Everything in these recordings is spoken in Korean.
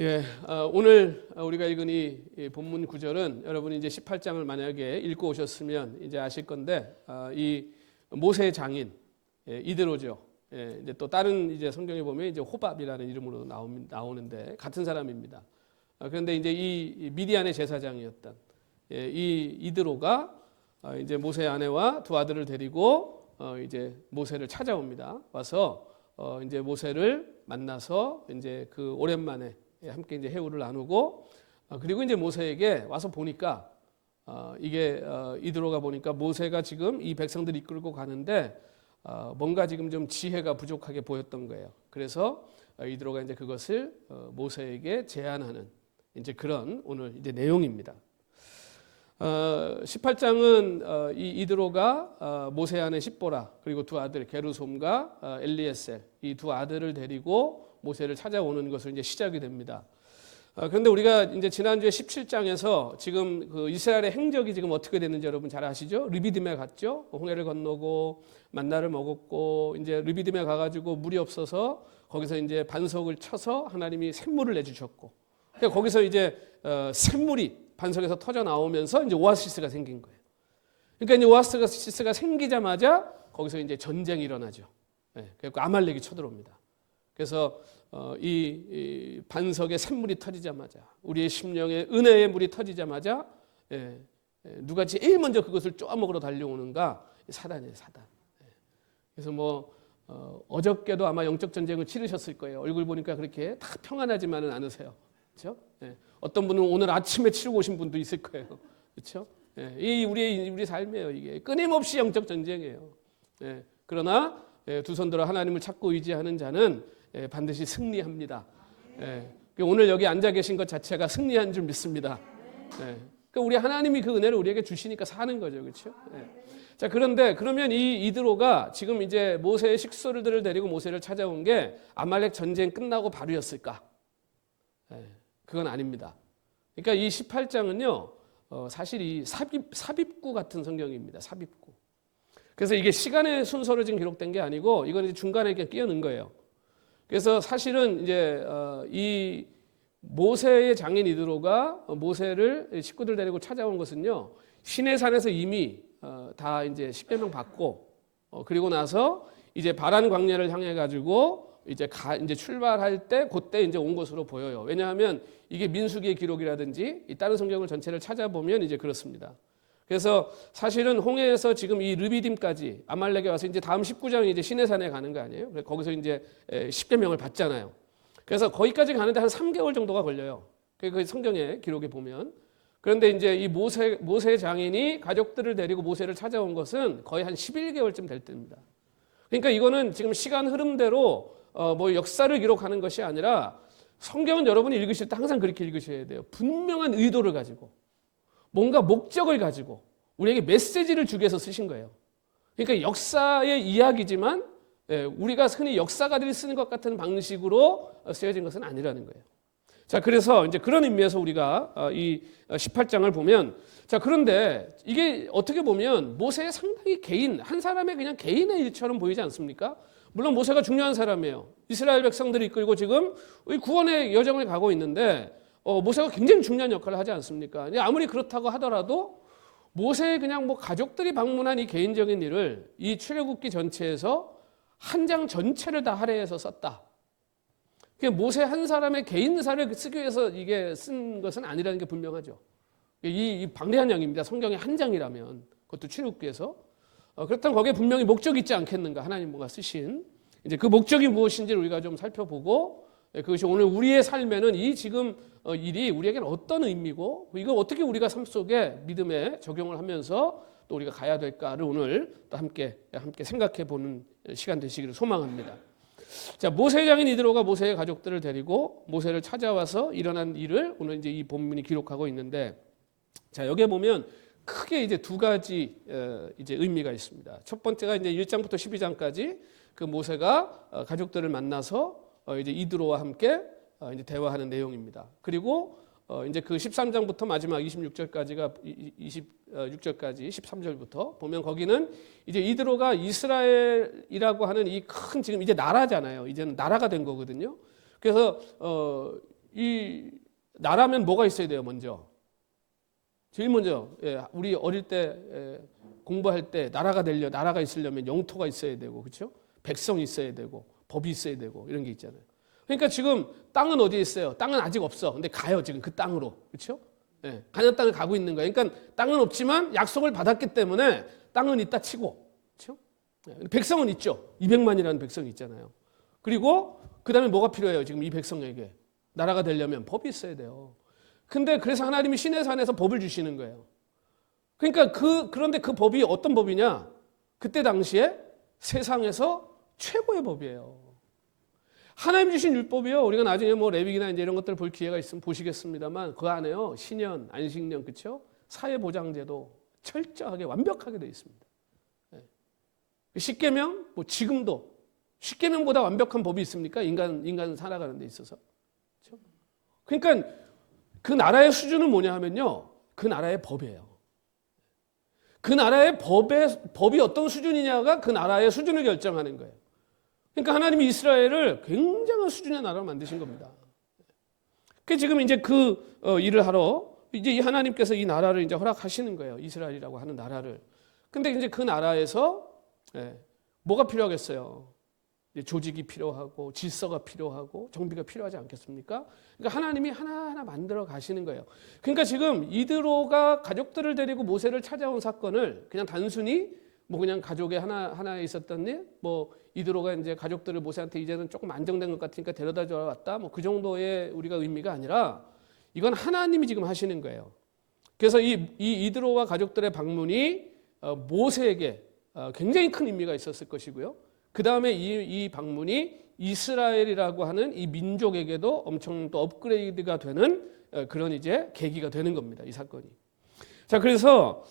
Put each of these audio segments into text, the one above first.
예, 오늘 우리가 읽은 이 본문 구절은 여러분이 이제 18장을 만약에 읽고 오셨으면 이제 아실 건데, 이 모세의 장인 이드로죠. 이제 또 다른 이제 성경에 보면 이제 호밥이라는 이름으로 나오는데 같은 사람입니다. 그런데 이제 이 미디안의 제사장이었던 이 이드로가 이제 모세의 아내와 두 아들을 데리고 이제 모세를 찾아옵니다. 와서 이제 모세를 만나서 이제 그 오랜만에 함께 이제 회우를 나누고, 그리고 이제 모세에게 와서 보니까 이게 이드로가 보니까 모세가 지금 이 백성들 이끌고 가는데 뭔가 지금 좀 지혜가 부족하게 보였던 거예요. 그래서 이드로가 이제 그것을 모세에게 제안하는 이제 그런 오늘 이제 내용입니다. 18장은 이 이드로가 모세 아내 십보라 그리고 두 아들 게르솜과 엘리에셀 이 두 아들을 데리고 모세를 찾아오는 것을 이제 시작이 됩니다. 그런데 우리가 이제 지난주에 17장에서 지금 그 이스라엘의 행적이 지금 어떻게 됐는지 여러분 잘 아시죠? 르비딤에 갔죠. 홍해를 건너고 만나를 먹었고 이제 르비딤에 가가지고 물이 없어서 거기서 이제 반석을 쳐서 하나님이 샘물을 내주셨고, 그러니까 거기서 이제 샘물이 반석에서 터져 나오면서 이제 오아시스가 생긴 거예요. 그러니까 이제 오아시스가 생기자마자 거기서 이제 전쟁이 일어나죠. 그래서 아말렉이 쳐들어옵니다. 그래서 이 반석의 샘물이 터지자마자, 우리의 심령의 은혜의 물이 터지자마자 누가 제일 먼저 그것을 쪼아먹으러 달려오는가? 사단이에요, 사단. 그래서 뭐 어저께도 아마 영적 전쟁을 치르셨을 거예요. 얼굴 보니까 그렇게 다 평안하지만은 않으세요, 그렇죠? 어떤 분은 오늘 아침에 치르고 오신 분도 있을 거예요, 그렇죠? 이 우리 삶이에요. 이게 끊임없이 영적 전쟁이에요. 그러나 두 손 들어 하나님을 찾고 의지하는 자는 반드시 승리합니다. 오늘 여기 앉아 계신 것 자체가 승리한 줄 믿습니다. 그러니까 우리 하나님이 그 은혜를 우리에게 주시니까 사는 거죠, 그렇죠? 자, 그런데 그러면 이 이드로가 지금 이제 모세의 식솔들을 데리고 모세를 찾아온 게 아말렉 전쟁 끝나고 바로였을까? 그건 아닙니다. 그러니까 이 18장은요, 사실 이 삽입구 같은 성경입니다. 삽입구. 그래서 이게 시간의 순서로 지금 기록된 게 아니고 이건 이제 중간에 이렇게 끼워 넣은 거예요. 그래서 사실은 이제 이 모세의 장인 이드로가 모세를 식구들 데리고 찾아온 것은요, 시내산에서 이미 다 이제 십계명 받고 그리고 나서 이제 바란 광야를 향해 가지고 이제 출발할 때 그때 이제 온 것으로 보여요. 왜냐하면 이게 민수기의 기록이라든지 이 다른 성경을 전체를 찾아보면 이제 그렇습니다. 그래서 사실은 홍해에서 지금 이 르비딤까지 아말렉에 와서 이제 다음 19장이 이제 시내산에 가는 거 아니에요? 거기서 이제 십계명을 받잖아요. 그래서 거기까지 가는데 한 3개월 정도가 걸려요. 그 성경의 기록에 보면. 그런데 이제 이 모세 장인이 가족들을 데리고 모세를 찾아온 것은 거의 한 11개월쯤 될 때입니다. 그러니까 이거는 지금 시간 흐름대로 뭐 역사를 기록하는 것이 아니라 성경은 여러분이 읽으실 때 항상 그렇게 읽으셔야 돼요. 분명한 의도를 가지고 뭔가 목적을 가지고 우리에게 메시지를 주기 위해서 쓰신 거예요. 그러니까 역사의 이야기지만 우리가 흔히 역사가들이 쓰는 것 같은 방식으로 쓰여진 것은 아니라는 거예요. 자, 그래서 이제 그런 의미에서 우리가 이 18장을 보면, 자, 그런데 이게 어떻게 보면 모세의 상당히 한 사람의 그냥 개인의 일처럼 보이지 않습니까? 물론 모세가 중요한 사람이에요. 이스라엘 백성들을 이끌고 지금 구원의 여정을 가고 있는데 모세가 굉장히 중요한 역할을 하지 않습니까? 아무리 그렇다고 하더라도 모세의 그냥 뭐 가족들이 방문한 이 개인적인 일을 이 출애굽기 전체에서 한 장 전체를 다 할애해서 썼다. 모세 한 사람의 개인사를 쓰기 위해서 이게 쓴 것은 아니라는 게 분명하죠. 이 방대한 양입니다. 성경의 한 장이라면, 그것도 출애굽기에서. 그렇다면 거기에 분명히 목적이 있지 않겠는가? 하나님 뭐가 쓰신 이제 그 목적이 무엇인지를 우리가 좀 살펴보고, 그것이 오늘 우리의 삶에는 이 지금 일이 우리에게는 어떤 의미고 이거 어떻게 우리가 삶 속에 믿음에 적용을 하면서 또 우리가 가야 될까를 오늘 또 함께 생각해 보는 시간 되시기를 소망합니다. 자, 모세 장인 이드로가 모세의 가족들을 데리고 모세를 찾아와서 일어난 일을 오늘 이제 이 본문이 기록하고 있는데, 자, 여기에 보면 크게 이제 두 가지 이제 의미가 있습니다. 첫 번째가 이제 1장부터 12장까지 그 모세가 가족들을 만나서 이제 이드로와 함께 이제 대화하는 내용입이다. 그리고 이제 그 13장부터 마지막 26절까지가 26절까지 13절부터 보면 거기는 이제 이드로가 이스라엘이라고 하는 이 큰 지금 이제 나라잖아요. 이제는 나라가 된 거거든요. 그래서 이 나라면 뭐가 있어야 돼요? 먼저 제일 먼저 우리 어릴 때 공부할 때 나라가 있으려면 영토가 있어야 되고 그렇죠? 백성이 있어야 되고 법이 있어야 되고 이런 게 있잖아요. 그러니까 지금 땅은 어디에 있어요? 땅은 아직 없어. 근데 가요 지금 그 땅으로 그렇죠? 가나안 땅을 가고 있는 거예요. 그러니까 땅은 없지만 약속을 받았기 때문에 땅은 있다 치고 그렇죠? 백성은 있죠. 200만이라는 백성이 있잖아요. 그리고 그다음에 뭐가 필요해요? 지금 이 백성에게 나라가 되려면 법이 있어야 돼요. 근데 그래서 하나님이 시내 산에서 법을 주시는 거예요. 그러니까 그런데 그 법이 어떤 법이냐? 그때 당시에 세상에서 최고의 법이에요. 하나님 주신 율법이요. 우리가 나중에 뭐 레위기나 이제 이런 것들 볼 기회가 있으면 보시겠습니다만 그 안에요. 신년, 안식년, 그렇죠? 사회보장제도 철저하게 완벽하게 되어 있습니다. 십계명 뭐 지금도 십계명보다 완벽한 법이 있습니까? 인간 살아가는 데 있어서. 그렇죠? 그러니까 그 나라의 수준은 뭐냐 하면요. 그 나라의 법이에요. 그 나라의 법이 어떤 수준이냐가 그 나라의 수준을 결정하는 거예요. 그러니까 하나님이 이스라엘을 굉장한 수준의 나라로 만드신 겁니다. 그 지금 이제 그 일을 하러 이제 이 하나님께서 이 나라를 이제 허락하시는 거예요. 이스라엘이라고 하는 나라를. 근데 이제 그 나라에서 뭐가 필요하겠어요? 조직이 필요하고 질서가 필요하고 정비가 필요하지 않겠습니까? 그러니까 하나님이 하나하나 만들어 가시는 거예요. 그러니까 지금 이드로가 가족들을 데리고 모세를 찾아온 사건을 그냥 단순히 뭐 그냥 가족에 하나에 있었던 일, 뭐 이드로가 이제 가족들을 모세한테 이제는 조금 안정된 것 같으니까 데려다 줘 왔다, 뭐 그 정도의 우리가 의미가 아니라 이건 하나님이 지금 하시는 거예요. 그래서 이 이드로와 가족들의 방문이 모세에게 굉장히 큰 의미가 있었을 것이고요. 그 다음에 이 방문이 이스라엘이라고 하는 이 민족에게도 엄청 또 업그레이드가 되는 그런 이제 계기가 되는 겁니다. 이 사건이. 자, 그래서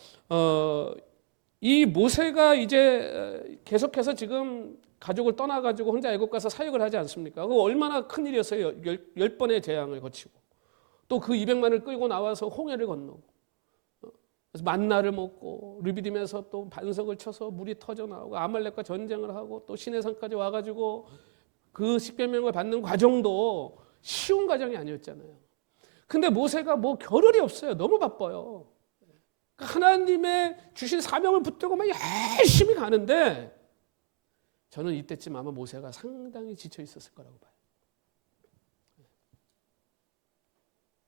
이 모세가 이제 계속해서 지금 가족을 떠나가지고 혼자 애굽 가서 사역을 하지 않습니까? 그거 얼마나 큰 일이었어요. 10번의 재앙을 거치고 또 그 200만을 끌고 나와서 홍해를 건너고 그래서 만나를 먹고 르비딤에서 또 반석을 쳐서 물이 터져 나오고 아말렉과 전쟁을 하고 또 시내산까지 와가지고 그 십계명을 받는 과정도 쉬운 과정이 아니었잖아요. 근데 모세가 뭐 겨를이 없어요. 너무 바빠요. 하나님의 주신 사명을 붙들고 막 열심히 가는데 저는 이때쯤 아마 모세가 상당히 지쳐 있었을 거라고 봐요.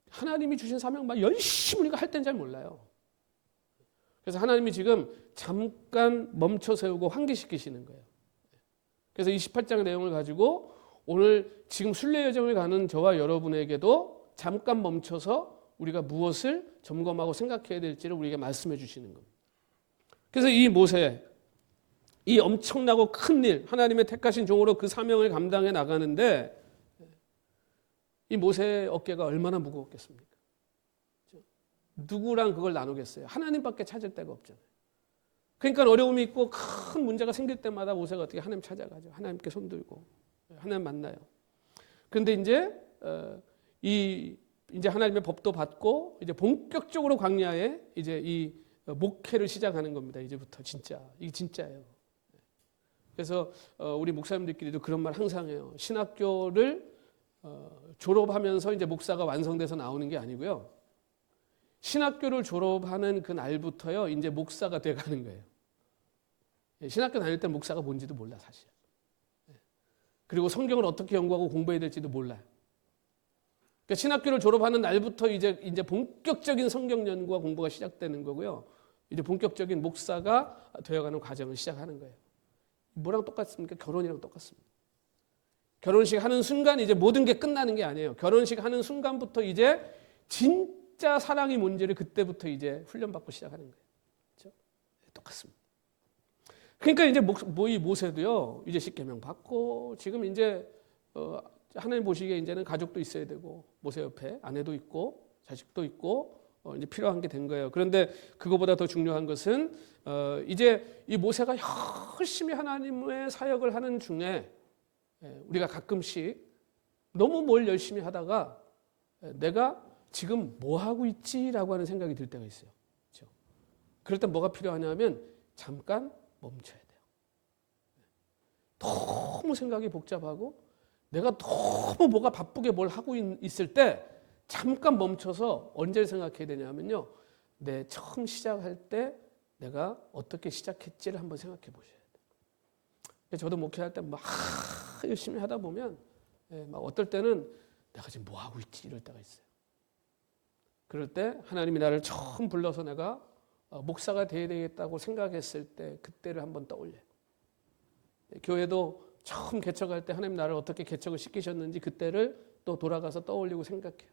하나님이 주신 사명 막 열심히 우리가 할 땐 잘 몰라요. 그래서 하나님이 지금 잠깐 멈춰 세우고 환기시키시는 거예요. 그래서 이 18장의 내용을 가지고 오늘 지금 순례 여정을 가는 저와 여러분에게도 잠깐 멈춰서 우리가 무엇을 점검하고 생각해야 될지를 우리에게 말씀해 주시는 겁니다. 그래서 이 모세, 이 엄청나고 큰 일, 하나님의 택하신 종으로 그 사명을 감당해 나가는데 이 모세의 어깨가 얼마나 무거웠겠습니까? 누구랑 그걸 나누겠어요? 하나님밖에 찾을 데가 없잖아요. 그러니까 어려움이 있고 큰 문제가 생길 때마다 모세가 어떻게 하나님 찾아가죠. 하나님께 손들고 하나님 만나요. 그런데 이제 하나님의 법도 받고 이제 본격적으로 광야에 이제 이 목회를 시작하는 겁니다. 이제부터 이게 진짜예요. 그래서 우리 목사님들끼리도 그런 말 항상 해요. 신학교를 졸업하면서 이제 목사가 완성돼서 나오는 게 아니고요. 신학교를 졸업하는 그 날부터요, 이제 목사가 돼가는 거예요. 신학교 다닐 때 목사가 뭔지도 몰라, 사실. 그리고 성경을 어떻게 연구하고 공부해야 될지도 몰라요. 그러니까 신학교를 졸업하는 날부터 이제 본격적인 성경 연구와 공부가 시작되는 거고요. 이제 본격적인 목사가 되어가는 과정을 시작하는 거예요. 뭐랑 똑같습니까? 결혼이랑 똑같습니다. 결혼식 하는 순간 이제 모든 게 끝나는 게 아니에요. 결혼식 하는 순간부터 이제 진짜 사랑이 뭔지를 그때부터 이제 훈련받고 시작하는 거예요. 그렇죠? 똑같습니다. 그러니까 이제 이 모세도요, 이제 십계명 받고 지금 이제 하나님 보시기에 이제는 가족도 있어야 되고 모세 옆에 아내도 있고 자식도 있고 이제 필요한 게 된 거예요. 그런데 그거보다 더 중요한 것은 이제 이 모세가 열심히 하나님의 사역을 하는 중에 우리가 가끔씩 너무 뭘 열심히 하다가 내가 지금 뭐 하고 있지라고 하는 생각이 들 때가 있어요. 그렇죠? 그럴 때 뭐가 필요하냐면 잠깐 멈춰야 돼요. 너무 생각이 복잡하고 내가 너무 뭐가 바쁘게 뭘 하고 있을 때 잠깐 멈춰서 언제 생각해야 되냐면요. 내 처음 시작할 때 내가 어떻게 시작했지를 한번 생각해 보셔야 돼요. 저도 목회할 때 막 열심히 하다 보면 막 어떨 때는 내가 지금 뭐 하고 있지 이럴 때가 있어요. 그럴 때 하나님이 나를 처음 불러서 내가 목사가 되어야 되겠다고 생각했을 때 그때를 한번 떠올려요. 교회도 처음 개척할 때 하나님 나를 어떻게 개척을 시키셨는지 그때를 또 돌아가서 떠올리고 생각해요.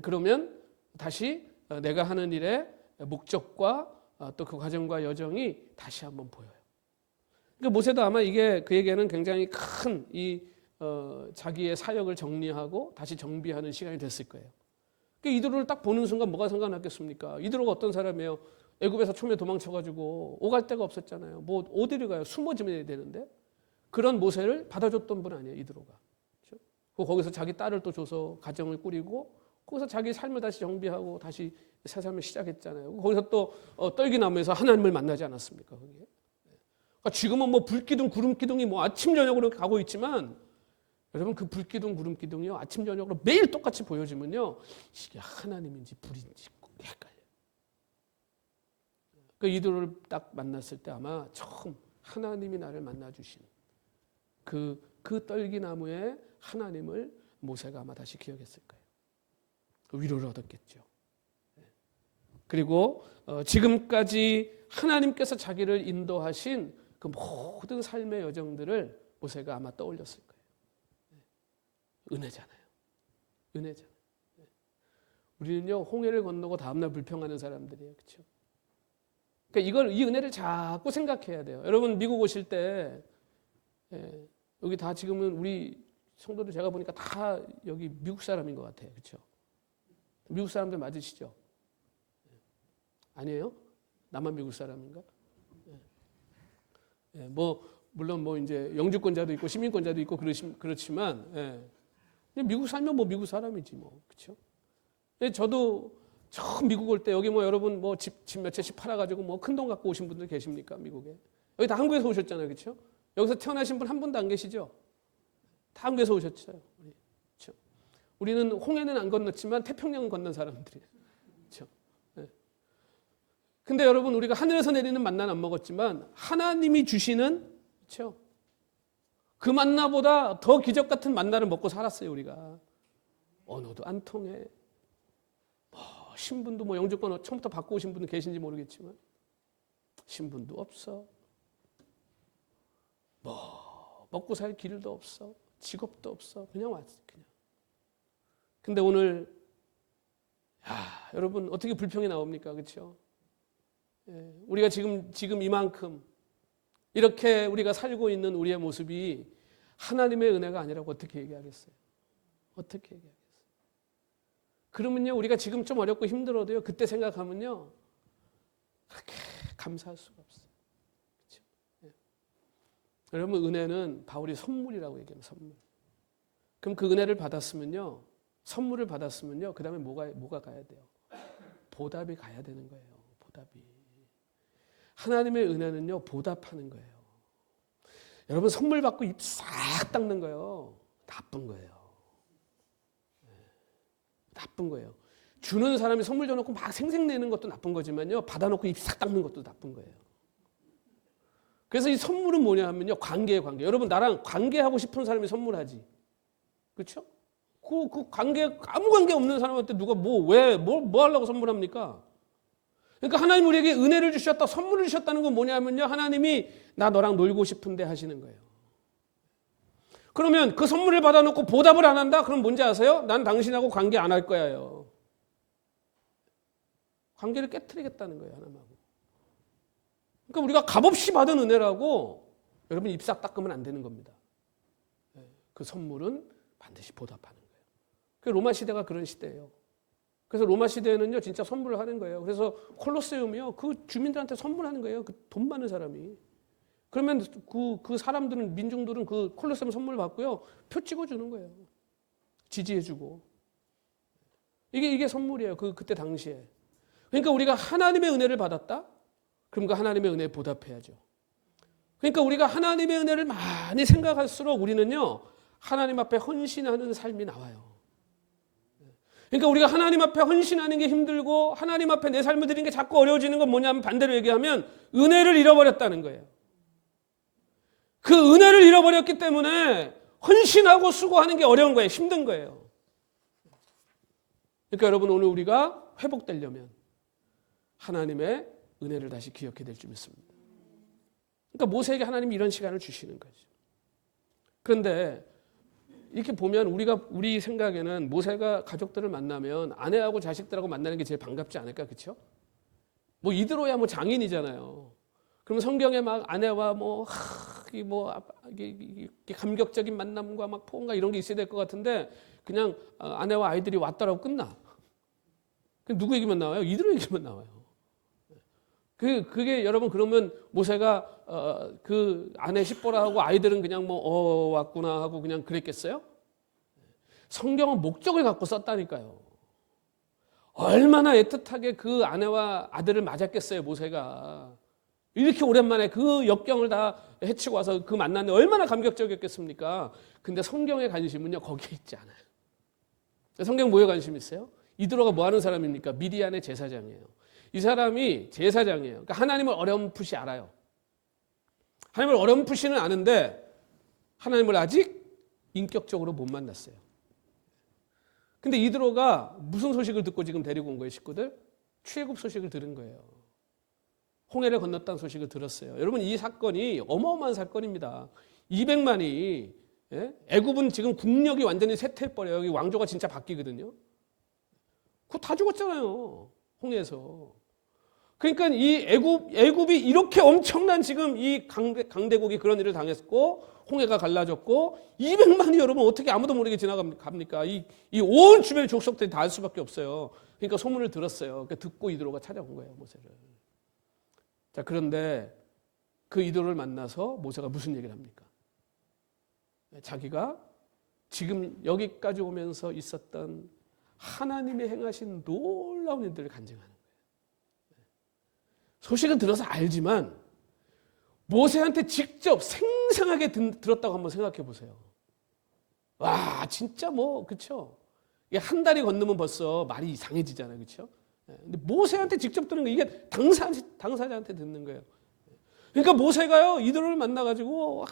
그러면 다시 내가 하는 일의 목적과 또 그 과정과 여정이 다시 한번 보여요. 그러니까 모세도 아마 이게 그에게는 굉장히 큰 자기의 사역을 정리하고 다시 정비하는 시간이 됐을 거예요. 이드로를 딱 보는 순간 뭐가 생각났겠습니까? 이드로가 어떤 사람이에요? 애굽에서 처음에 도망쳐가지고 오갈 데가 없었잖아요. 뭐 어디를 가요? 숨어지면 되는데 그런 모세를 받아줬던 분 아니에요, 이드로가. 그렇죠? 거기서 자기 딸을 또 줘서 가정을 꾸리고 거기서 자기 삶을 다시 정비하고 다시 새 삶을 시작했잖아요. 거기서 또 떨기나무에서 하나님을 만나지 않았습니까? 거기에. 그러니까 지금은 뭐 불기둥, 구름기둥이 뭐 아침 저녁으로 가고 있지만 여러분 그 불기둥, 구름기둥이요 아침 저녁으로 매일 똑같이 보여지면요 이게 하나님인지 불인지 헷갈려요. 그 이들을 딱 만났을 때 아마 처음 하나님이 나를 만나주신 그 떨기나무의 하나님을 모세가 아마 다시 기억했을 거예요. 위로를 얻었겠죠. 그리고 지금까지 하나님께서 자기를 인도하신 그 모든 삶의 여정들을 모세가 아마 떠올렸을 거예요. 은혜잖아요. 은혜잖아요. 우리는요 홍해를 건너고 다음날 불평하는 사람들이에요, 그렇죠? 그러니까 이 은혜를 자꾸 생각해야 돼요. 여러분 미국 오실 때 여기 다 지금은 우리 성도들 제가 보니까 다 여기 미국 사람인 것 같아요, 그렇죠? 미국 사람들 맞으시죠? 아니에요? 나만 미국 사람인가? 뭐 물론 뭐 이제 영주권자도 있고 시민권자도 있고 그렇지만 미국 살면 뭐 미국 사람이지 뭐, 그렇죠? 저도 처음 미국 올 때 여기 뭐 여러분 뭐 집 몇 채씩 팔아가지고 뭐 큰 돈 갖고 오신 분들 계십니까 미국에? 여기 다 한국에서 오셨잖아요, 그렇죠? 여기서 태어나신 분 한 분도 안 계시죠? 다 한국에서 오셨어요. 그렇죠? 우리는 홍해는 안 건넜지만 태평양은 건넌 사람들이에요, 그렇죠? 근데 여러분 우리가 하늘에서 내리는 만나는 안 먹었지만 하나님이 주시는 그렇죠? 그 만나보다 더 기적 같은 만나를 먹고 살았어요 우리가. 언어도 안 통해. 신분도 뭐 영주권 처음부터 받고 오신 분은 계신지 모르겠지만 신분도 없어. 뭐 먹고 살 길도 없어. 직업도 없어. 그냥 왔어 그냥. 근데 오늘 여러분 어떻게 불평이 나옵니까, 그렇죠? 우리가 지금 이만큼 이렇게 우리가 살고 있는 우리의 모습이 하나님의 은혜가 아니라고 어떻게 얘기하겠어요? 어떻게 얘기하겠어요? 그러면요 우리가 지금 좀 어렵고 힘들어도요 그때 생각하면요 그렇게 감사할 수가 없어요. 그렇죠? 여러분 은혜는 바울이 선물이라고 얘기해요. 선물. 그럼 그 은혜를 받았으면요 선물을 받았으면요 그 다음에 뭐가 가야 돼요? 보답이 가야 되는 거예요. 보답이. 하나님의 은혜는요 보답하는 거예요. 여러분 선물 받고 입 싹 닦는 거예요. 나쁜 거예요. 나쁜 거예요. 주는 사람이 선물 줘놓고 막 생색내는 것도 나쁜 거지만요 받아놓고 입 싹 닦는 것도 나쁜 거예요. 그래서 이 선물은 뭐냐 하면요 관계예요. 관계. 여러분 나랑 관계하고 싶은 사람이 선물하지. 그렇죠? 그 관계 아무 관계 없는 사람한테 누가 뭐 하려고 선물합니까? 그러니까 하나님 우리에게 은혜를 주셨다, 선물을 주셨다는 건 뭐냐면요 하나님이 나 너랑 놀고 싶은데 하시는 거예요. 그러면 그 선물을 받아놓고 보답을 안 한다? 그럼 뭔지 아세요? 난 당신하고 관계 안 할 거야요. 관계를 깨트리겠다는 거예요 하나님하고. 그러니까 우리가 값없이 받은 은혜라고 여러분 입 싹 닦으면 안 되는 겁니다. 그 선물은 반드시 보답하는 거예요. 그 로마 시대가 그런 시대예요. 그래서 로마 시대에는요 진짜 선물을 하는 거예요. 그래서 콜로세움이요 그 주민들한테 선물하는 거예요. 그 돈 많은 사람이. 그러면 그 사람들은 민중들은 그 콜로세움 선물 받고요 표 찍어주는 거예요. 지지해주고. 이게 선물이에요. 그때 당시에. 그러니까 우리가 하나님의 은혜를 받았다. 그럼 그 하나님의 은혜에 보답해야죠. 그러니까 우리가 하나님의 은혜를 많이 생각할수록 우리는요, 하나님 앞에 헌신하는 삶이 나와요. 그러니까 우리가 하나님 앞에 헌신하는 게 힘들고 하나님 앞에 내 삶을 드리는 게 자꾸 어려워지는 건 뭐냐면, 반대로 얘기하면 은혜를 잃어버렸다는 거예요. 그 은혜를 잃어버렸기 때문에 헌신하고 수고하는 게 어려운 거예요. 힘든 거예요. 그러니까 여러분, 오늘 우리가 회복되려면 하나님의 은혜를 다시 기억해야 될 줄 믿습니다. 그러니까 모세에게 하나님이 이런 시간을 주시는 거죠. 그런데 이렇게 보면 우리 생각에는 모세가 가족들을 만나면 아내하고 자식들하고 만나는 게 제일 반갑지 않을까, 그렇죠? 뭐 이대로야 뭐 장인이잖아요. 그러면 성경에 막 아내와 이게 감격적인 만남과 막 포옹과 이런 게 있어야 될 것 같은데, 그냥 아내와 아이들이 왔다라고 끝나. 누구 얘기만 나와요? 이대로 얘기만 나와요. 그게 여러분, 그러면 모세가 그 아내 십보라하고 아이들은 그냥 왔구나 하고 그냥 그랬겠어요? 성경은 목적을 갖고 썼다니까요. 얼마나 애틋하게 그 아내와 아들을 맞았겠어요, 모세가. 이렇게 오랜만에 그 역경을 다 헤치고 와서 그 만났는데 얼마나 감격적이었겠습니까? 근데 성경의 관심은요, 거기에 있지 않아요. 성경 뭐에 관심 있어요? 이드로가 뭐 하는 사람입니까? 미디안의 제사장이에요. 이 사람이 제사장이에요. 그러니까 하나님을 어렴풋이 알아요. 하나님을 어렴풋이는 아는데 하나님을 아직 인격적으로 못 만났어요. 근데 이드로가 무슨 소식을 듣고 지금 데리고 온 거예요, 식구들? 출애굽 소식을 들은 거예요. 홍해를 건넜다는 소식을 들었어요. 여러분, 이 사건이 어마어마한 사건입니다. 200만이, 애굽은 지금 국력이 완전히 쇠퇴해버려요. 여기 왕조가 진짜 바뀌거든요. 그거 다 죽었잖아요, 홍해에서. 그러니까 이 애굽이 이렇게 엄청난 지금 이 강대국이 그런 일을 당했고, 홍해가 갈라졌고, 200만이 여러분 어떻게 아무도 모르게 지나갑니까? 이 온 주변의 족속들이 다 알 수밖에 없어요. 그러니까 소문을 들었어요. 그러니까 듣고 이드로가 찾아온 거예요, 모세를. 자, 그런데 그 이드로를 만나서 모세가 무슨 얘기를 합니까? 자기가 지금 여기까지 오면서 있었던 하나님의 행하신 놀라운 일들을 간증하는 거예요. 소식은 들어서 알지만 모세한테 직접 생생하게 들었다고 한번 생각해 보세요. 와, 진짜 그쵸? 이게 한 달이 건너면 벌써 말이 이상해지잖아요, 그쵸? 근데 모세한테 직접 들은 거, 이게 당사자한테 듣는 거예요. 그러니까 모세가요, 이들을 만나가지고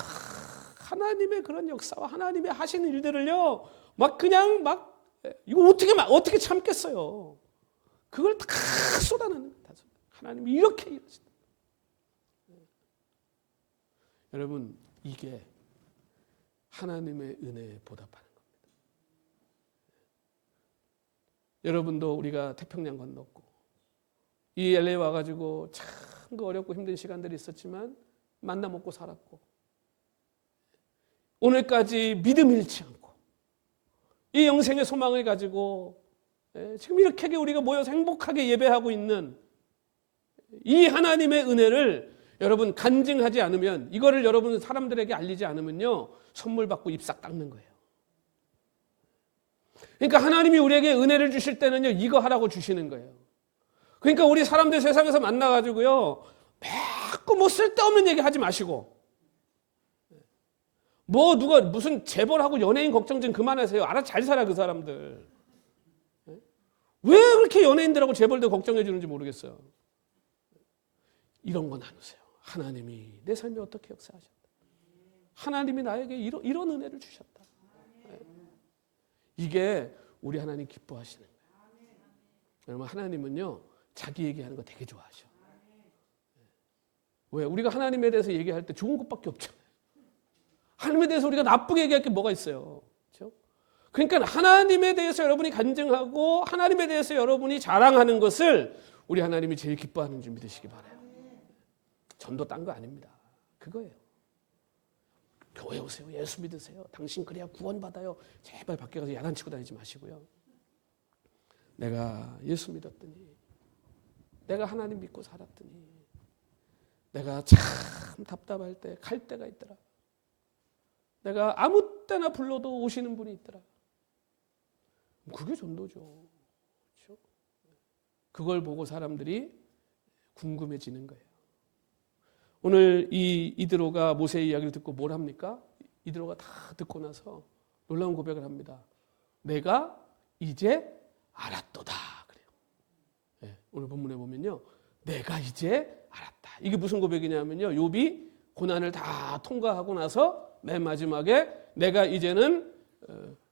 하나님의 그런 역사와 하나님의 하시는 일들을요, 이거 어떻게 참겠어요? 그걸 다 쏟아내는 거예요. 하나님이 이렇게 일하신다. 여러분, 이게 하나님의 은혜에 보답하는 겁니다. 여러분도 우리가 태평양 건넜고 이 LA 와가지고 참 어렵고 힘든 시간들이 있었지만 만나 먹고 살았고, 오늘까지 믿음 잃지 않고 이 영생의 소망을 가지고 지금 이렇게 우리가 모여서 행복하게 예배하고 있는 이 하나님의 은혜를 여러분 간증하지 않으면, 이거를 여러분 사람들에게 알리지 않으면요, 선물 받고 입 싹 닦는 거예요. 그러니까 하나님이 우리에게 은혜를 주실 때는요, 이거 하라고 주시는 거예요. 그러니까 우리 사람들 세상에서 만나가지고요, 자꾸 쓸데없는 얘기 하지 마시고, 누가 무슨 재벌하고 연예인 걱정 좀 그만하세요. 알아서 잘 살아, 그 사람들. 왜 그렇게 연예인들하고 재벌들 걱정해 주는지 모르겠어요. 이런 거 나누세요. 하나님이 내 삶에 어떻게 역사하셨다. 하나님이 나에게 이런 은혜를 주셨다. 이게 우리 하나님 기뻐하시는 거예요. 여러분, 하나님은요, 자기 얘기하는 거 되게 좋아하셔. 왜? 우리가 하나님에 대해서 얘기할 때 좋은 것밖에 없잖아요. 하나님에 대해서 우리가 나쁘게 얘기할 게 뭐가 있어요? 그렇죠? 그러니까 하나님에 대해서 여러분이 간증하고 하나님에 대해서 여러분이 자랑하는 것을 우리 하나님이 제일 기뻐하는 줄 믿으시기 바라요. 전도 딴 거 아닙니다. 그거예요. 교회 오세요. 예수 믿으세요. 당신 그래야 구원받아요. 제발 밖에 가서 야단치고 다니지 마시고요. 내가 예수 믿었더니, 내가 하나님 믿고 살았더니, 내가 참 답답할 때 갈 때가 있더라. 내가 아무 때나 불러도 오시는 분이 있더라. 그게 전도죠. 그렇죠? 그걸 보고 사람들이 궁금해지는 거예요. 오늘 이 이드로가 모세의 이야기를 듣고 뭘 합니까? 이드로가 다 듣고 나서 놀라운 고백을 합니다. 내가 이제 알았도다. 그래요. 네, 오늘 본문에 보면요, 내가 이제 알았다. 이게 무슨 고백이냐면요, 욥이 고난을 다 통과하고 나서 맨 마지막에 내가 이제는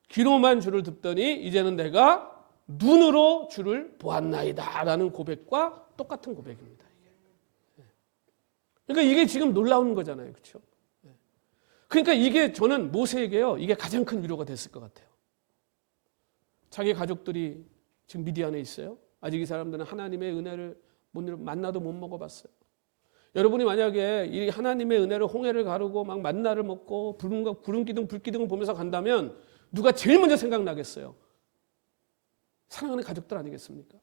귀로만 주를 듣더니 이제는 내가 눈으로 주를 보았나이다 라는 고백과 똑같은 고백입니다. 그러니까 이게 지금 놀라운 거잖아요. 그렇죠? 그러니까 이게 저는 모세에게요, 이게 가장 큰 위로가 됐을 것 같아요. 자기 가족들이 지금 미디안에 있어요. 아직 이 사람들은 하나님의 은혜를 만나도 못 먹어봤어요. 여러분이 만약에 이 하나님의 은혜를 홍해를 가르고 막 만나를 먹고 구름 기둥 불기둥을 보면서 간다면 누가 제일 먼저 생각나겠어요? 사랑하는 가족들 아니겠습니까?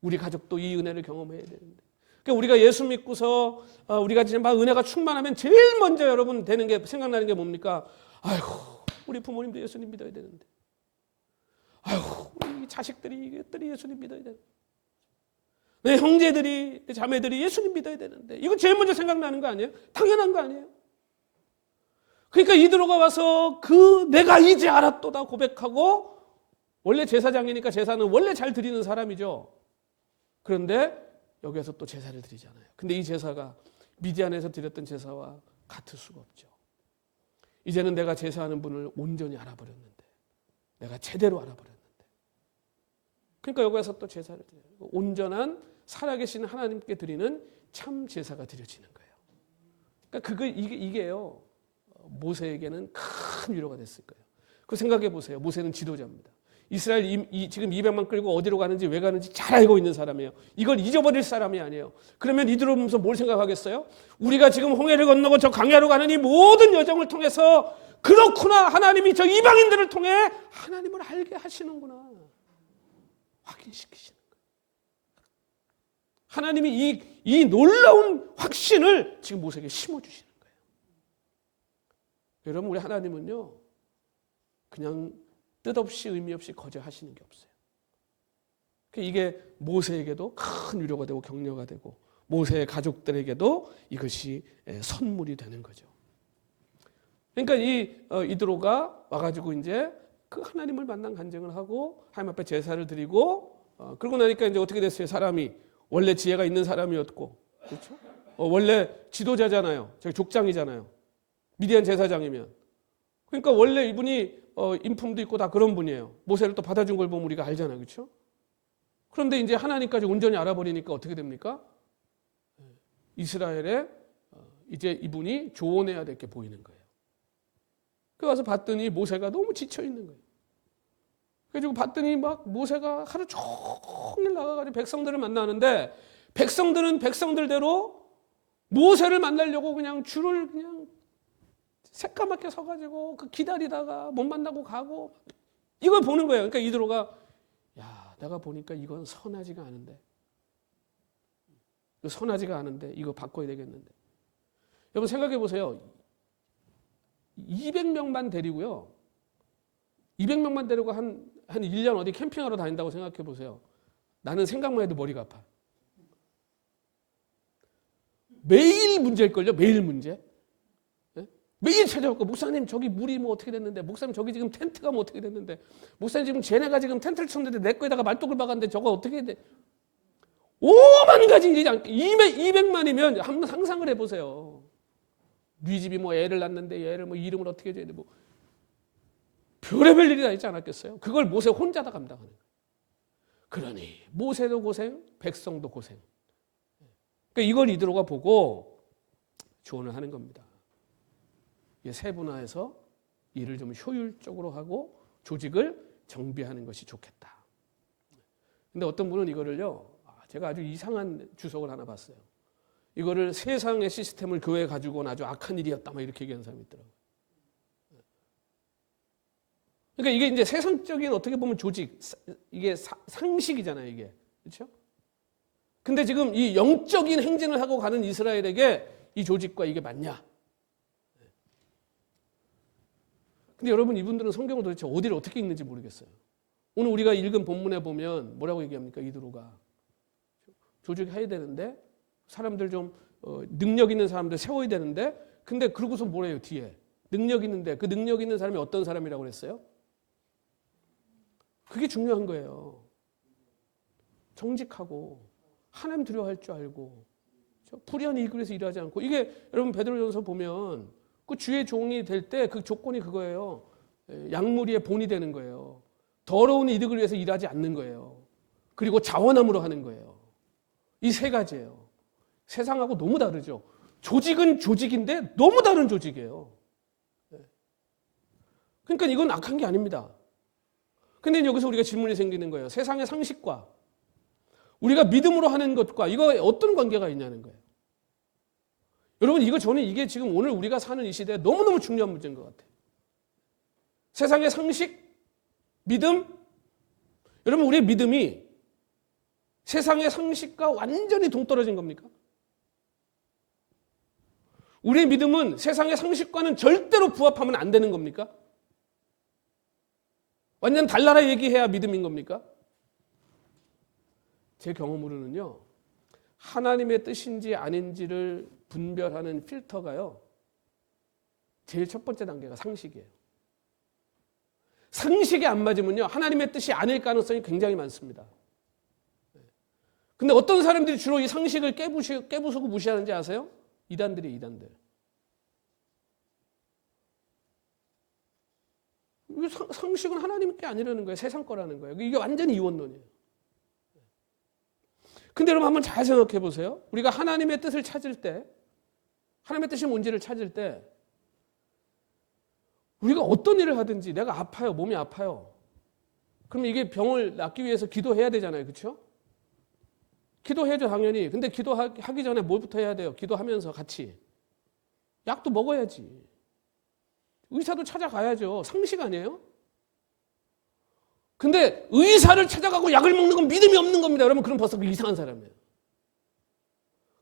우리 가족도 이 은혜를 경험해야 되는데. 그러니까 우리가 예수 믿고서 우리가 진짜 은혜가 충만하면 제일 먼저 여러분 되는 게 생각나는 게 뭡니까? 아이고, 우리 부모님도 예수님 믿어야 되는데. 아이고, 우리 자식들이 예수님 믿어야 되는데. 내 형제들이, 내 자매들이 예수님 믿어야 되는데. 이거 제일 먼저 생각나는 거 아니에요? 당연한 거 아니에요? 그러니까 이드로가 와서 내가 이제 알았도다 고백하고, 원래 제사장이니까 제사는 원래 잘 드리는 사람이죠. 그런데 여기에서 또 제사를 드리잖아요. 근데 이 제사가 미디안에서 드렸던 제사와 같을 수가 없죠. 이제는 내가 제사하는 분을 온전히 알아버렸는데, 내가 제대로 알아버렸는데. 그러니까 여기에서 또 제사를 드려요. 온전한 살아계신 하나님께 드리는 참 제사가 드려지는 거예요. 그러니까 이게요, 모세에게는 큰 위로가 됐을 거예요. 그 생각해 보세요. 모세는 지도자입니다. 이스라엘 지금 200만 끌고 어디로 가는지 왜 가는지 잘 알고 있는 사람이에요. 이걸 잊어버릴 사람이 아니에요. 그러면 이들 보면서 뭘 생각하겠어요? 우리가 지금 홍해를 건너고 저 강야로 가는 이 모든 여정을 통해서 그렇구나, 하나님이 저 이방인들을 통해 하나님을 알게 하시는구나, 확인시키시는 거예요. 하나님이 이 놀라운 확신을 지금 모세에게 심어주시는 거예요. 여러분, 우리 하나님은요, 그냥 뜻없이 의미 없이 거절하시는 게 없어요. 이게 모세에게도 큰 위로가 되고 격려가 되고 모세의 가족들에게도 이것이 선물이 되는 거죠. 그러니까 이드로가 와가지고 이제 그 하나님을 만난 간증을 하고 하나님 앞에 제사를 드리고 그러고 나니까 이제 어떻게 됐어요? 사람이 원래 지혜가 있는 사람이었고, 그렇죠? 원래 지도자잖아요. 저기 족장이잖아요. 미디안 제사장이면. 그러니까 원래 이분이 인품도 있고 다 그런 분이에요. 모세를 또 받아준 걸 보면 우리가 알잖아요. 그렇죠? 그런데 이제 하나님까지 온전히 알아버리니까 어떻게 됩니까? 이스라엘에 이제 이분이 조언해야 될 게 보이는 거예요. 그래서 와서 봤더니 모세가 너무 지쳐 있는 거예요. 그래가지고 봤더니 막 모세가 하루 종일 나가가지고 백성들을 만나는데 백성들은 백성들대로 모세를 만나려고 그냥 줄을 그냥 새까맣게 서가지고 기다리다가 못 만나고 가고 이걸 보는 거예요. 그러니까 이드로가 야, 내가 보니까 이건 선하지가 않은데, 이거 선하지가 않은데 이거 바꿔야 되겠는데. 여러분 생각해 보세요. 200명만 데리고요. 200명만 데리고 한 1년 어디 캠핑하러 다닌다고 생각해 보세요. 나는 생각만 해도 머리가 아파. 매일 문제일걸요. 매일 문제. 매일 찾아왔고, 목사님 저기 물이 뭐 어떻게 됐는데, 목사님 저기 지금 텐트가 뭐 어떻게 됐는데, 목사님 지금 쟤네가 지금 텐트를 쳤는데 내 거에다가 말뚝을 박았는데 저거 어떻게 돼? 5만 가지 일이지 않게 200만이면 한번 상상을 해보세요. 네 집이 뭐 애를 낳는데 애를 뭐 이름을 어떻게 줘야 돼, 뭐 별의별 일이 다 있지 않았겠어요? 그걸 모세 혼자 다 감당하는 거예요. 그러니 모세도 고생, 백성도 고생. 그러니까 이걸 이드로가 보고 조언을 하는 겁니다. 세분화해서 일을 좀 효율적으로 하고 조직을 정비하는 것이 좋겠다. 근데 어떤 분은 이거를요, 제가 아주 이상한 주석을 하나 봤어요. 이거를 세상의 시스템을 교회에 가지고 온 아주 악한 일이었다, 막 이렇게 얘기하는 사람이 있더라고요. 그러니까 이게 이제 세상적인 어떻게 보면 조직, 이게 상식이잖아요, 이게. 그렇죠? 근데 지금 이 영적인 행진을 하고 가는 이스라엘에게 이 조직과 이게 맞냐? 근데 여러분, 이분들은 성경을 도대체 어디를 어떻게 읽는지 모르겠어요. 오늘 우리가 읽은 본문에 보면 뭐라고 얘기합니까? 이드로가 조직해야 되는데 사람들 좀 능력 있는 사람들 세워야 되는데, 근데 그러고서 뭐래요 뒤에? 능력 있는데 그 능력 있는 사람이 어떤 사람이라고 그랬어요? 그게 중요한 거예요. 정직하고 하나님 두려워할 줄 알고 불의한 이익을 일하지 않고. 이게 여러분 베드로전서 보면 그 주의 종이 될 때 그 조건이 그거예요. 양무리의 본이 되는 거예요. 더러운 이득을 위해서 일하지 않는 거예요. 그리고 자원함으로 하는 거예요. 이 세 가지예요. 세상하고 너무 다르죠. 조직은 조직인데 너무 다른 조직이에요. 그러니까 이건 악한 게 아닙니다. 근데 여기서 우리가 질문이 생기는 거예요. 세상의 상식과 우리가 믿음으로 하는 것과 이거 어떤 관계가 있냐는 거예요. 여러분 저는 이게 지금 오늘 우리가 사는 이 시대에 너무너무 중요한 문제인 것 같아요. 세상의 상식, 믿음. 여러분 우리의 믿음이 세상의 상식과 완전히 동떨어진 겁니까? 우리의 믿음은 세상의 상식과는 절대로 부합하면 안 되는 겁니까? 완전 달나라 얘기해야 믿음인 겁니까? 제 경험으로는요, 하나님의 뜻인지 아닌지를 분별하는 필터가요, 제일 첫 번째 단계가 상식이에요. 상식이 안 맞으면요, 하나님의 뜻이 아닐 가능성이 굉장히 많습니다. 근데 어떤 사람들이 주로 이 상식을 깨부수고 무시하는지 아세요? 이단들이에요, 이단들. 상식은 하나님 게 아니라는 거예요. 세상 거라는 거예요. 이게 완전히 이원론이에요. 근데 여러분 한번 잘 생각해 보세요. 우리가 하나님의 뜻을 찾을 때, 하나님의 뜻이 뭔지를 찾을 때, 우리가 어떤 일을 하든지 내가 아파요, 몸이 아파요. 그러면 이게 병을 낫기 위해서 기도해야 되잖아요, 그렇죠? 기도해야죠, 당연히. 근데 기도하기 전에 뭘부터 해야 돼요? 기도하면서 같이 약도 먹어야지. 의사도 찾아가야죠. 상식 아니에요? 근데 의사를 찾아가고 약을 먹는 건 믿음이 없는 겁니다. 여러분, 그럼 벌써 이상한 사람이에요.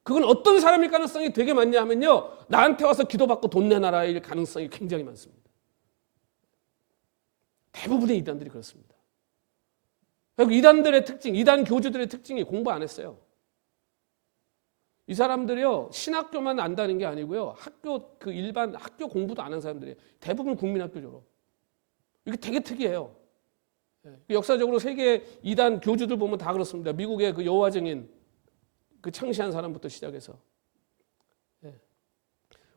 그건 어떤 사람일 가능성이 되게 많냐 하면요, 나한테 와서 기도받고 돈 내놔라일 가능성이 굉장히 많습니다. 대부분의 이단들이 그렇습니다. 그리고 이단들의 특징, 이단 교주들의 특징이 공부 안 했어요. 이 사람들이요, 신학교만 안다는 게 아니고요, 일반 학교 공부도 안 한 사람들이에요. 대부분 국민학교 졸업. 이게 되게 특이해요. 역사적으로 세계 이단 교주들 보면 다 그렇습니다. 미국의 그 여호와 증인, 그 창시한 사람부터 시작해서.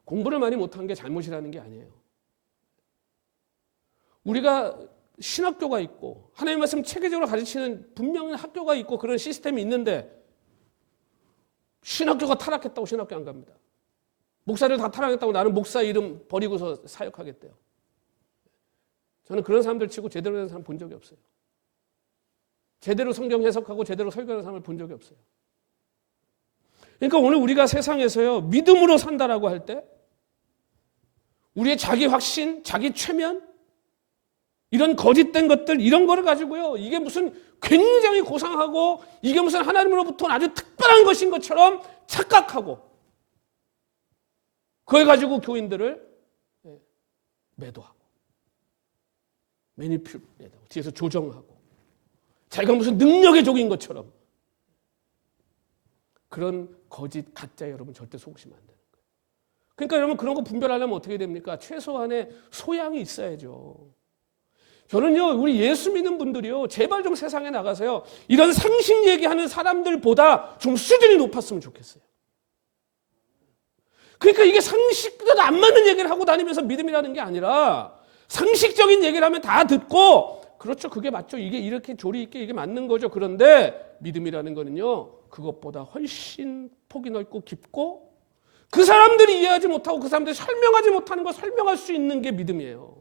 공부를 많이 못한 게 잘못이라는 게 아니에요. 우리가 신학교가 있고 하나님의 말씀 체계적으로 가르치는 분명히 학교가 있고 그런 시스템이 있는데, 신학교가 타락했다고 신학교 안 갑니다. 목사들 다 타락했다고 나는 목사 이름 버리고서 사역하겠대요. 저는 그런 사람들 치고 제대로 된 사람 본 적이 없어요. 제대로 성경 해석하고 제대로 설교하는 사람을 본 적이 없어요. 그러니까 오늘 우리가 세상에서요, 믿음으로 산다라고 할 때 우리의 자기 확신, 자기 최면, 이런 거짓된 것들, 이런 거를 가지고요, 이게 무슨 굉장히 고상하고 이게 무슨 하나님으로부터 아주 특별한 것인 것처럼 착각하고, 그걸 가지고 교인들을 매도하고 매니플레이트하고 뒤에서 조정하고 자기가 무슨 능력의 종인 것처럼, 그런 거짓 가짜 여러분 절대 속으시면 안 돼요. 그러니까 여러분 그런 거 분별하려면 어떻게 됩니까? 최소한의 소양이 있어야죠. 저는요, 우리 예수 믿는 분들이요, 제발 좀 세상에 나가서요, 이런 상식 얘기하는 사람들보다 좀 수준이 높았으면 좋겠어요. 그러니까 이게 상식과도 안 맞는 얘기를 하고 다니면서 믿음이라는 게 아니라, 상식적인 얘기를 하면 다 듣고, 그렇죠, 그게 맞죠, 이게 이렇게 조리 있게 이게 맞는 거죠. 그런데 믿음이라는 거는요, 그것보다 훨씬 폭이 넓고 깊고, 그 사람들이 이해하지 못하고 그 사람들이 설명하지 못하는 걸 설명할 수 있는 게 믿음이에요.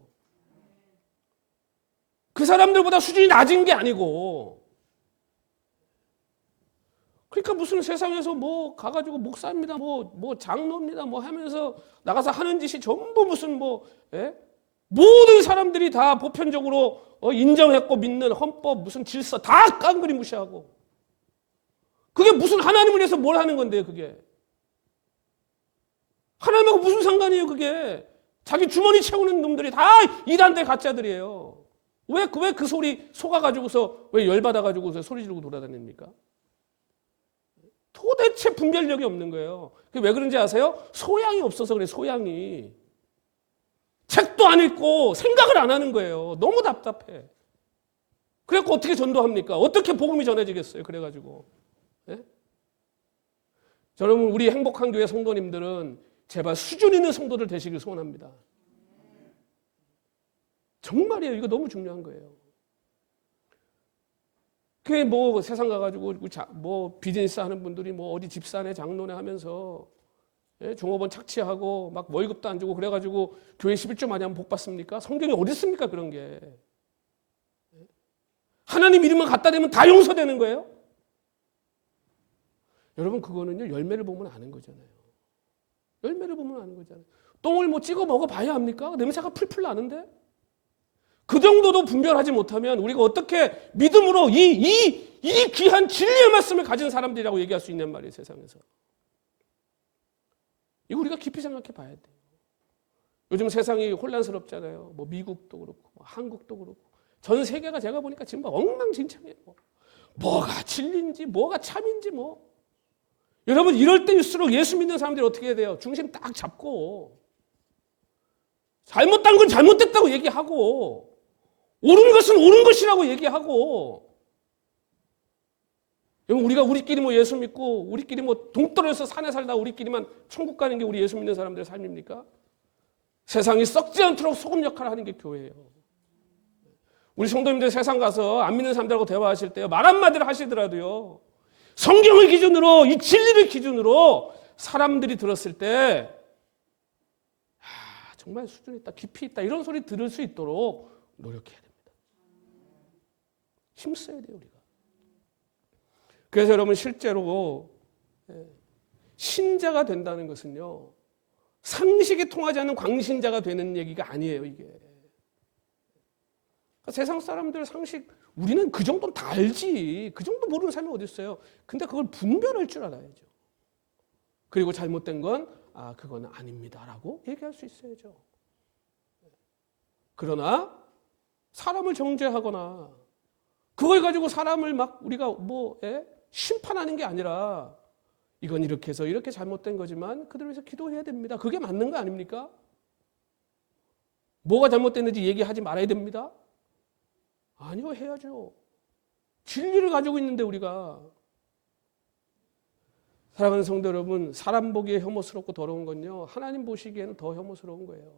그 사람들보다 수준이 낮은 게 아니고. 그러니까 무슨 세상에서 뭐 가가지고 목사입니다, 뭐 장로입니다, 뭐 하면서 나가서 하는 짓이 전부 무슨 모든 사람들이 다 보편적으로 인정했고 믿는 헌법, 무슨 질서 다 깡그리 무시하고. 그게 무슨 하나님을 위해서 뭘 하는 건데요, 그게. 하나님하고 무슨 상관이에요, 그게. 자기 주머니 채우는 놈들이 다 이단들 가짜들이에요. 왜 그 소리 속아가지고서, 왜 열받아가지고서 소리 지르고 돌아다닙니까? 도대체 도대체 분별력이 없는 거예요. 그게 왜 그런지 아세요? 소양이 없어서 그래, 소양이. 책도 안 읽고 생각을 안 하는 거예요. 너무 답답해. 그래갖고 어떻게 전도합니까? 어떻게 복음이 전해지겠어요? 그래가지고. 예? 여러분, 우리 행복한 교회 성도님들은 제발 수준 있는 성도들 되시길 소원합니다. 정말이에요. 이거 너무 중요한 거예요. 그게 뭐 세상 가가지고 뭐 비즈니스 하는 분들이 뭐 어디 집사네 장로네 하면서 예? 종업원 착취하고 막 월급도 안 주고 그래가지고 교회 11조 많이 하면 복 받습니까? 성경에 어디 있습니까? 그런 게. 하나님 이름만 갖다 대면 다 용서되는 거예요? 여러분, 그거는요, 열매를 보면 아는 거잖아요. 열매를 보면 아는 거잖아요. 똥을 뭐 찍어 먹어봐야 합니까? 냄새가 풀풀 나는데? 그 정도도 분별하지 못하면 우리가 어떻게 믿음으로 이 귀한 진리의 말씀을 가진 사람들이라고 얘기할 수 있냔 말이에요, 세상에서. 이거 우리가 깊이 생각해 봐야 돼요. 요즘 세상이 혼란스럽잖아요. 뭐 미국도 그렇고, 한국도 그렇고. 전 세계가 제가 보니까 지금 막 엉망진창이에요. 뭐가 진리인지, 뭐가 참인지 뭐. 여러분, 이럴 때일수록 예수 믿는 사람들이 어떻게 해야 돼요? 중심 딱 잡고 잘못한 건 잘못됐다고 얘기하고 옳은 것은 옳은 것이라고 얘기하고. 여러분, 우리가 우리끼리 뭐 예수 믿고 우리끼리 뭐 동떨어져서 산에 살다 우리끼리만 천국 가는 게 우리 예수 믿는 사람들의 삶입니까? 세상이 썩지 않도록 소금 역할을 하는 게 교회예요. 우리 성도님들 세상 가서 안 믿는 사람들하고 대화하실 때 말 한마디를 하시더라도요, 성경을 기준으로, 이 진리를 기준으로 사람들이 들었을 때 정말 수준이 있다, 깊이 있다, 이런 소리 들을 수 있도록 노력해야 됩니다. 힘써야 돼요, 우리가. 그래서 여러분, 실제로 신자가 된다는 것은요, 상식이 통하지 않는 광신자가 되는 얘기가 아니에요, 이게. 그러니까 세상 사람들 상식, 우리는 그 정도는 다 알지. 그 정도 모르는 사람이 어디 있어요. 근데 그걸 분별할 줄 알아야죠. 그리고 잘못된 건 그건 아닙니다라고 얘기할 수 있어야죠. 그러나 사람을 정죄하거나 그걸 가지고 사람을 막 우리가 심판하는 게 아니라 이건 이렇게 해서 이렇게 잘못된 거지만 그들을 위해서 기도해야 됩니다. 그게 맞는 거 아닙니까? 뭐가 잘못됐는지 얘기하지 말아야 됩니다. 아니요, 해야죠. 진리를 가지고 있는데 우리가. 사랑하는 성도 여러분, 사람 보기에 혐오스럽고 더러운 건요, 하나님 보시기에는 더 혐오스러운 거예요.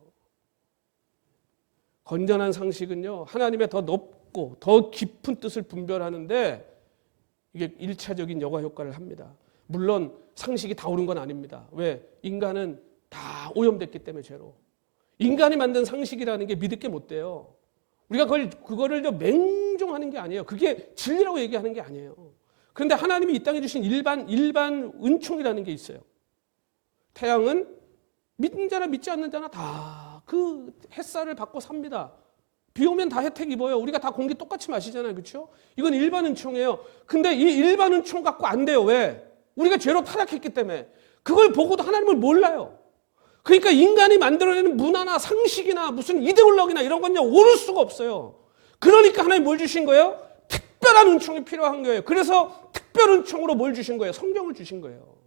건전한 상식은요, 하나님의 더 높고 더 깊은 뜻을 분별하는데 이게 1차적인 여과 효과를 합니다. 물론 상식이 다 옳은 건 아닙니다. 왜? 인간은 다 오염됐기 때문에 죄로. 인간이 만든 상식이라는 게 믿을 게 못 돼요. 우리가 그거를 맹종하는 게 아니에요. 그게 진리라고 얘기하는 게 아니에요. 그런데 하나님이 이 땅에 주신 일반 은총이라는 게 있어요. 태양은 믿는 자나 믿지 않는 자나 다 그 햇살을 받고 삽니다. 비 오면 다 혜택 입어요. 우리가 다 공기 똑같이 마시잖아요. 그렇죠? 이건 일반 은총이에요. 근데 이 일반 은총 갖고 안 돼요. 왜? 우리가 죄로 타락했기 때문에. 그걸 보고도 하나님을 몰라요. 그러니까 인간이 만들어내는 문화나 상식이나 무슨 이데올로기나 이런 건요, 오를 수가 없어요. 그러니까 하나님 뭘 주신 거예요? 특별한 은총이 필요한 거예요. 그래서 특별 은총으로 뭘 주신 거예요? 성경을 주신 거예요.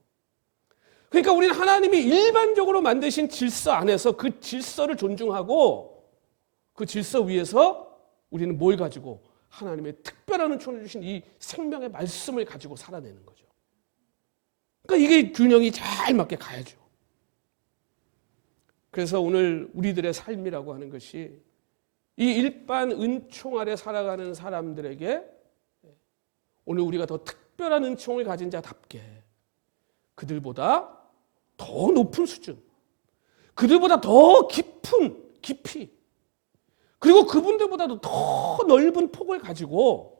그러니까 우리는 하나님이 일반적으로 만드신 질서 안에서 그 질서를 존중하고 그 질서 위에서 우리는 뭘 가지고 하나님의 특별한 은총을 주신 이 생명의 말씀을 가지고 살아내는 거죠. 그러니까 이게 균형이 잘 맞게 가야죠. 그래서 오늘 우리들의 삶이라고 하는 것이 이 일반 은총 아래 살아가는 사람들에게 오늘 우리가 더 특별한 은총을 가진 자답게 그들보다 더 높은 수준, 그들보다 더 깊이, 그리고 그분들보다도 더 넓은 폭을 가지고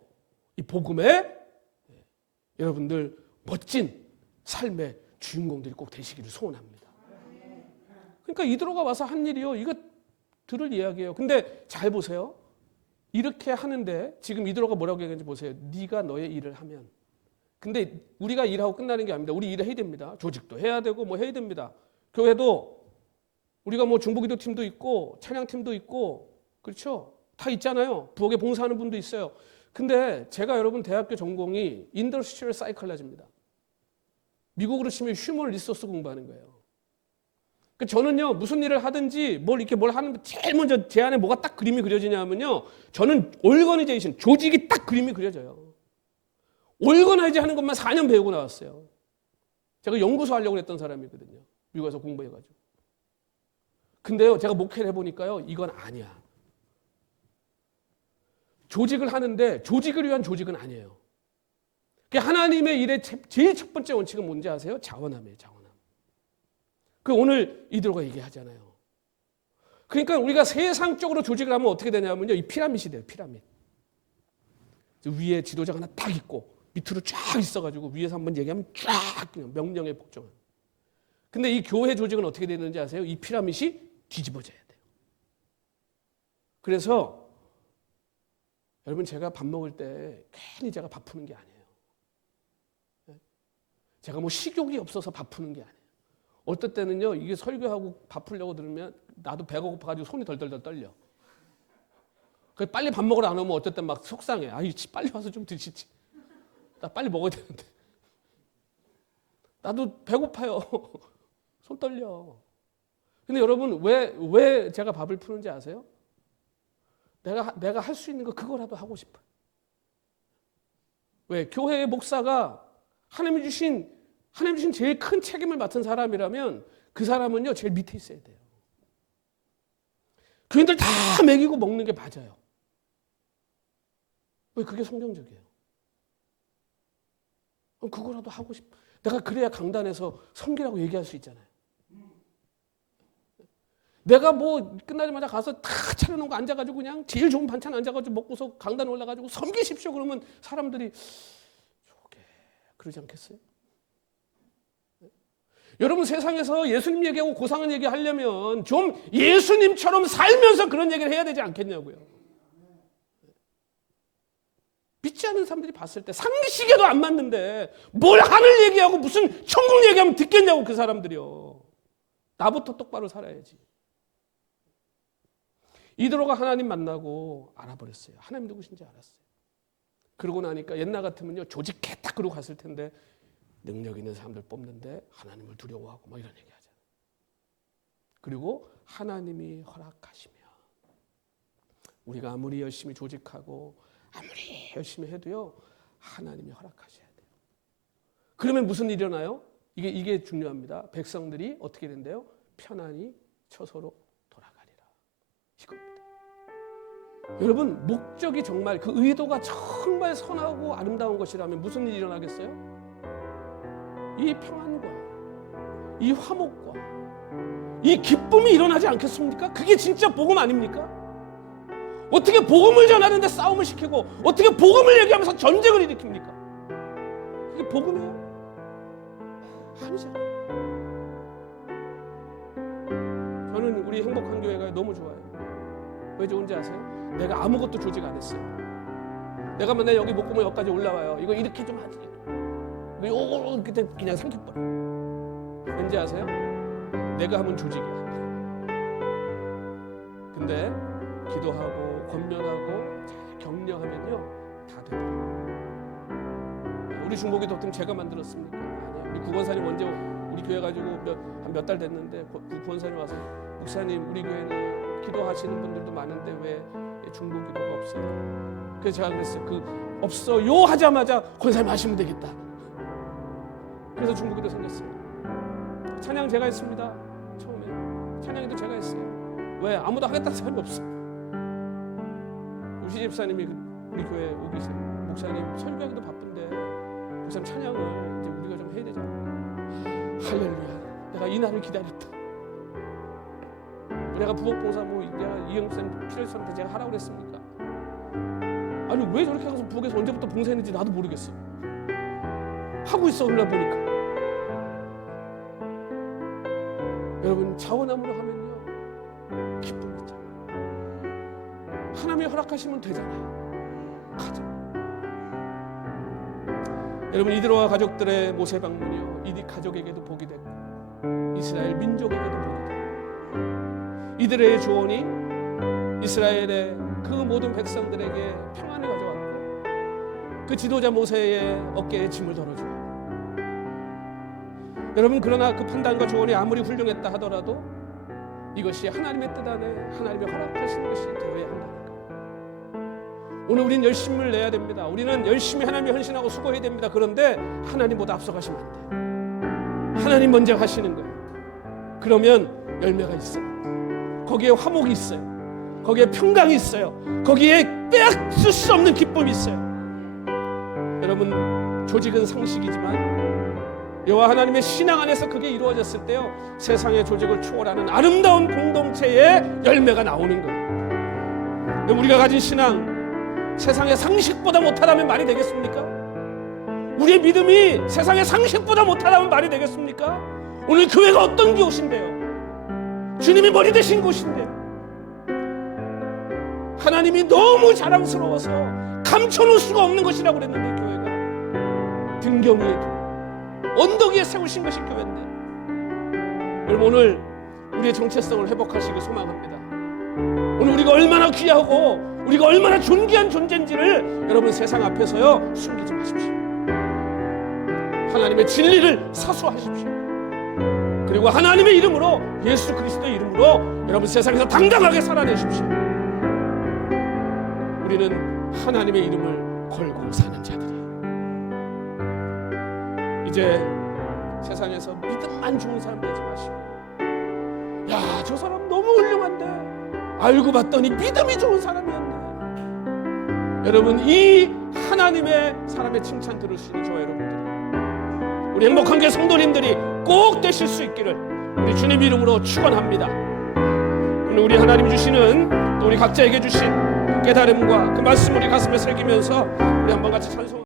이 복음의 여러분들 멋진 삶의 주인공들이 꼭 되시기를 소원합니다. 그러니까 이드로가 와서 한 일이요, 이거 들을 이야기예요. 근데 잘 보세요. 이렇게 하는데 지금 이드로가 뭐라고 얘기하는지 보세요. 네가 너의 일을 하면. 근데 우리가 일하고 끝나는 게 아닙니다. 우리 일을 해야 됩니다. 조직도 해야 되고 뭐 해야 됩니다. 교회도 우리가 뭐 중보기도 팀도 있고 찬양팀도 있고 그렇죠? 다 있잖아요. 부엌에 봉사하는 분도 있어요. 근데 제가 여러분 대학교 전공이 인더스트리얼 사이콜로지입니다. 미국으로 치면 휴먼 리소스 공부하는 거예요. 저는요, 무슨 일을 하든지 뭘 하는 제일 먼저 제 안에 뭐가 딱 그림이 그려지냐면요, 저는 올거니제이션, 조직이 딱 그림이 그려져요. 올거나이즈 하는 것만 4년 배우고 나왔어요. 제가 연구소 하려고 했던 사람이거든요. 미국에서 공부해가지고. 근데요, 제가 목회를 해보니까요, 이건 아니야. 조직을 하는데 조직을 위한 조직은 아니에요. 하나님의 일의 제일 첫 번째 원칙은 뭔지 아세요? 자원함이에요. 자원함. 오늘 이들과 얘기하잖아요. 그러니까 우리가 세상적으로 조직을 하면 어떻게 되냐면요, 이 피라밋이 돼요. 피라밋. 위에 지도자가 하나 딱 있고 밑으로 쫙 있어가지고 위에서 한번 얘기하면 쫙 그냥 명령에 복종하는. 근데 이 교회 조직은 어떻게 되는지 아세요? 이 피라밋이 뒤집어져야 돼요. 그래서 여러분, 제가 밥 먹을 때 괜히 제가 밥 푸는 게 아니에요. 제가 식욕이 없어서 밥 푸는 게 아니에요. 어떨 때는요, 이게 설교하고 밥 풀려고 들으면 나도 배가 고파가지고 손이 덜덜덜 떨려. 그래서 빨리 밥 먹으러 안 오면 어떨 땐 막 속상해. 빨리 와서 좀 드시지. 나 빨리 먹어야 되는데. 나도 배고파요. 손 떨려. 근데 여러분, 왜 제가 밥을 푸는지 아세요? 내가 할 수 있는 거 그거라도 하고 싶어요. 왜? 교회의 목사가 하나님이 주신 제일 큰 책임을 맡은 사람이라면 그 사람은요, 제일 밑에 있어야 돼요. 교인들 다 먹이고 먹는 게 맞아요. 왜? 그게 성경적이에요. 그거라도 하고 싶어. 내가 그래야 강단에서 섬기라고 얘기할 수 있잖아요. 내가 끝나자마자 가서 다 차려놓은 거 앉아가지고 그냥 제일 좋은 반찬 앉아가지고 먹고서 강단 올라가지고 섬기십시오 그러면 사람들이 그러지 않겠어요? 여러분, 세상에서 예수님 얘기하고 고상한 얘기 하려면 좀 예수님처럼 살면서 그런 얘기를 해야 되지 않겠냐고요. 믿지 않는 사람들이 봤을 때 상식에도 안 맞는데 뭘 하늘 얘기하고 무슨 천국 얘기하면 듣겠냐고. 그 사람들이요. 나부터 똑바로 살아야지. 이드로가 하나님 만나고 알아버렸어요. 하나님 누구신지 알았어요. 그러고 나니까 옛날 같으면요, 조직해 딱 그러고 갔을 텐데 능력 있는 사람들 뽑는데 하나님을 두려워하고 이런 얘기 하잖아요. 그리고 하나님이 허락하시면 우리가 아무리 열심히 조직하고 아무리 열심히 해도요, 하나님이 허락하셔야 돼요. 그러면 무슨 일이 일어나요? 이게 중요합니다. 백성들이 어떻게 된대요? 편안히 처소로 돌아가리라. 이겁니다. 여러분, 목적이 정말 그 의도가 정말 선하고 아름다운 것이라면 무슨 일이 일어나겠어요? 이 평안과 이 화목과 이 기쁨이 일어나지 않겠습니까? 그게 진짜 복음 아닙니까? 어떻게 복음을 전하는데 싸움을 시키고 어떻게 복음을 얘기하면서 전쟁을 일으킵니까? 그게 복음이에요? 아니잖아요. 저는 우리 행복한 교회가 너무 좋아요. 왜 좋은지 아세요? 내가 아무것도 조직 안 했어요. 내가 맨날 여기 못 보면 여기까지 올라와요. 이거 이렇게 좀 하지. 요거 그냥 삼켜버려. 왠지 아세요? 내가 하면 조직이야. 근데 기도하고 권면하고 잘 격려하면요, 다 되더라고요. 우리 중복이 덕팀 제가 만들었습니까? 아니요. 우리 구원사님 언제 우리 교회 가지고 몇 달 됐는데 구원사님 와서 목사님, 우리 교회는 기도하시는 분들도 많은데 왜 중복 기도가 없어요? 그래서 제가 그랬어요. 없어요 하자마자 권사님 하시면 되겠다. 그래서 중복 기도 생겼어요. 찬양 제가 했습니다. 처음에 찬양도 제가 했어요. 왜? 아무도 하겠다는 사람이 없어. 우리 집사님이 우리 교회 오기 계세요. 목사님 설교하기도 바쁜데 목사님 찬양을 이제 우리가 좀 해야 되잖아요. 할렐루야. 내가 이 날을 기다렸다. 내가 부엌봉사 내가 이영 목사님 필요했었는데 제가 하라고 그랬습니까? 아니 왜 저렇게 하면서 부엌에서 언제부터 봉사했는지 나도 모르겠어. 하고 있어 올라 보니까. 여러분, 자원함으로 하면요, 기쁨이 있잖아요. 하나님이 허락하시면 되잖아요. 가자. 여러분, 이드로와 가족들의 모세 방문이요, 이 가족에게도 복이 됐고 이스라엘 민족에게도 복이 됐고 이들의 조언이 이스라엘의 그 모든 백성들에게 평안을 가져왔고 그 지도자 모세의 어깨에 짐을 덜어주고 여러분, 그러나 그 판단과 조언이 아무리 훌륭했다 하더라도 이것이 하나님의 뜻 안에 하나님의 허락하신 것이 되어야 한다는 거예요. 오늘 우리는 열심을 내야 됩니다. 우리는 열심히 하나님에 헌신하고 수고해야 됩니다. 그런데 하나님보다 앞서가시면 안 돼요. 하나님 먼저 하시는 거예요. 그러면 열매가 있어요. 거기에 화목이 있어요. 거기에 평강이 있어요. 거기에 빼앗을 수 없는 기쁨이 있어요. 여러분, 조직은 상식이지만 여호와 하나님의 신앙 안에서 그게 이루어졌을 때요, 세상의 조직을 초월하는 아름다운 공동체의 열매가 나오는 거예요. 우리가 가진 신앙, 세상의 상식보다 못하다면 말이 되겠습니까? 우리의 믿음이 세상의 상식보다 못하다면 말이 되겠습니까? 오늘 교회가 어떤 곳인데요? 주님이 머리 되신 곳인데요. 하나님이 너무 자랑스러워서 감춰놓을 수가 없는 것이라고 그랬는데, 교회가 등경 위에 언덕 위에 세우신 것이 교회인데, 여러분, 오늘 우리의 정체성을 회복하시길 소망합니다. 오늘 우리가 얼마나 귀하고 우리가 얼마나 존귀한 존재인지를 여러분 세상 앞에서요 숨기지 마십시오. 하나님의 진리를 사수하십시오. 그리고 하나님의 이름으로, 예수 그리스도의 이름으로 여러분 세상에서 당당하게 살아내십시오. 우리는 하나님의 이름을 걸고 사는 자들이에요. 이제 세상에서 믿음만 좋은 사람 되지 마시고, 야, 저 사람 너무 훌륭한데 알고 봤더니 믿음이 좋은 사람이었네. 여러분, 이 하나님의 사람의 칭찬 들을 수 있는 저와 여러분들이, 우리 행복한 교회 성도님들이 꼭 되실 수 있기를 우리 주님 이름으로 축원합니다. 오늘 우리 하나님 주시는, 또 우리 각자에게 주신 그 깨달음과 그 말씀 우리 가슴에 새기면서 우리 한번 같이 찬송